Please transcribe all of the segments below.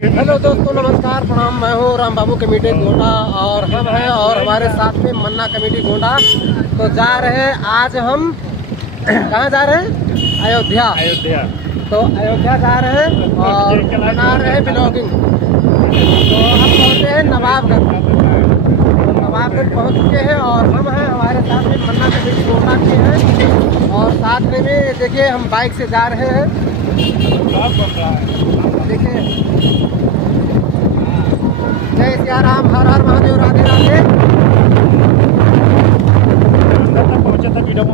Hello दोस्तों, नमस्कार, प्रणाम। मैं हूँ राम बाबू कमेटी गोंडा और हम हैं और हमारे साथ में मन्ना कमेटी गोंडा। तो जा रहे हैं आज हम कहाँ जा रहे हैं? अयोध्या। तो अयोध्या जा रहे हैं और बना रहे हैं ब्लॉगिंग। तो हम पहुँचे हैं नवाबगढ़। तो नवाबगढ़ पहुँच चुके हैं और हम हैं, हमारे साथ में मन्ना कमेटी गोंडा के हैं और साथ में देखिए हम बाइक से जा रहे हैं। देखिए, जय सिया राम, हर हर महादेव, राधे राधे। पहुंचा था वीडियो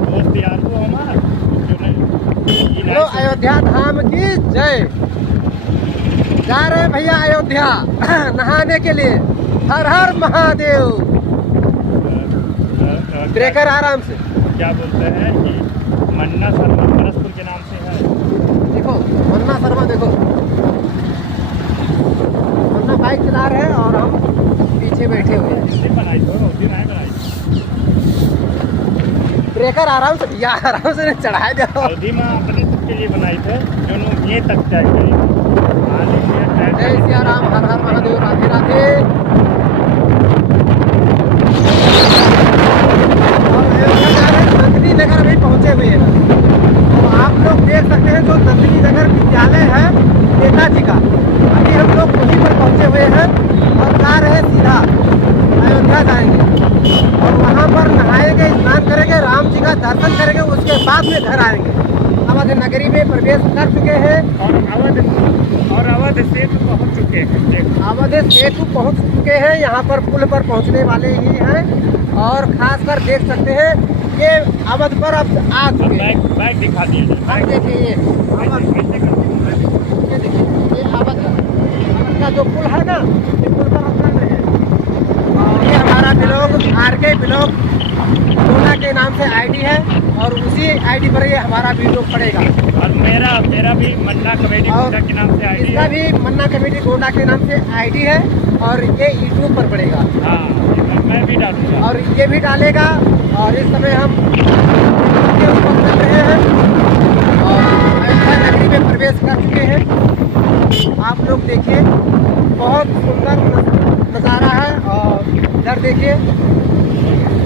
दोस्त यार को हमारा। हेलो, अयोध्या धाम की जय। जा रहे हैं भैया अयोध्या नहाने के लिए। हर हर महादेव। ब्रेकर आराम से। क्या बोलते हैं कि मन्ना शर्मा परसपुर के नाम से है। देखो मन्ना शर्मा, देखो मन्ना बाइक चला रहे हैं और हम पीछे बैठे हुए हैं। बनाई बनाई ब्रेकर आराम से भैया, आराम से चढ़ाए जाओ। अवधि में अपने तक के लिए बनाई थे जो ये तक चाहिए। जय सिया राम, हर हर महादेव, राधे राधे। नंदिनी नगर अभी पहुंचे हुए हैं। तो आप लोग देख सकते हैं जो नंदिनी नगर विद्यालय है नेताजी का, अभी हम लोग वहीं पर पहुंचे हुए हैं और जा रहे हैं सीधा अयोध्या जाएंगे और वहां पर नहाएंगे, स्नान करेंगे, राम जी का दर्शन करेंगे, उसके बाद में घर आएंगे। अवध नगरी में प्रवेश कर चुके हैं और अवध सेतु पहुंच चुके हैं। अवध सेतु पहुंच चुके हैं, यहाँ पर पुल पर पहुंचने वाले ही हैं और खासकर देख सकते हैं ये अवध पर अब आ चुके हैं। बाइक दिखा दीजिए। देखिए ये देखिए, ये अवध का जो पुल है ना, ये पुल पर हम चल रहे हैं और ये हमारा ब्लॉग आरके ब्लॉग गोंडा के नाम से आईडी है और उसी आईडी पर ये हमारा वीडियो पड़ेगा। और मेरा भी मन्ना कमेटी गोंडा के नाम से आईडी है। इसका भी मन्ना कमेटी गोंडा के नाम से आईडी है और ये यूट्यूब पर पड़ेगा। हाँ, मैं भी डालूंगा और ये भी डालेगा। और इस समय हम के ऊपर चल रहे हैं और अयोध्या नगरी में प्रवेश कर चुके हैं। आप लोग देखिए, बहुत सुंदर नज़ारा है और इधर देखिए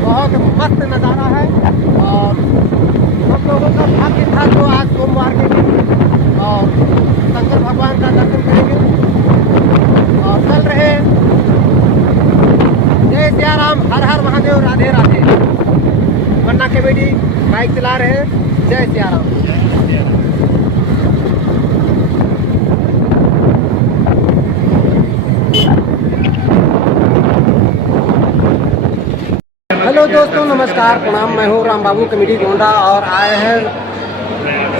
बहुत मस्त नज़ारा है। और हम लोगों का भाग्य था जो आज सोमवार के दिन और शंकर भगवान का दर्शन करेंगे और चल रहे हैं। जय सिया राम, हर हर महादेव, राधे राधे। मन्ना कमेटी बाइक चला रहे हैं। जय सिया राम। हेलो दोस्तों, नमस्कार, प्रणाम। मैं हूँ राम बाबू कमेटी गोंडा और आए हैं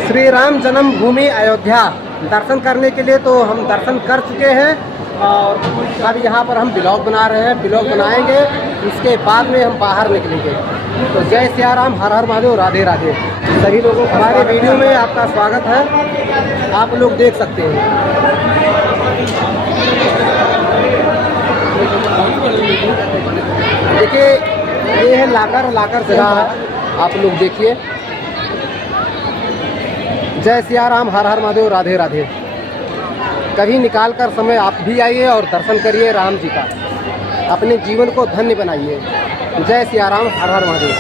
श्री राम जन्मभूमि अयोध्या दर्शन करने के लिए। तो हम दर्शन कर चुके हैं और अब यहाँ पर हम ब्लॉग बना रहे हैं। ब्लॉग बनाएंगे, उसके बाद में हम बाहर निकलेंगे। तो जय सिया राम, हर हर महादेव, राधे राधे। सभी लोगों को हमारे वीडियो में आपका स्वागत है। आप लोग देख सकते हैं। देखिए ये है लाकर जगह है, आप लोग देखिए। जय सिया राम, हर हर महादेव, राधे राधे। कभी निकाल कर समय आप भी आइए और दर्शन करिए राम जी का, अपने जीवन को धन्य बनाइए। जय सिया राम, हर हर महादेव।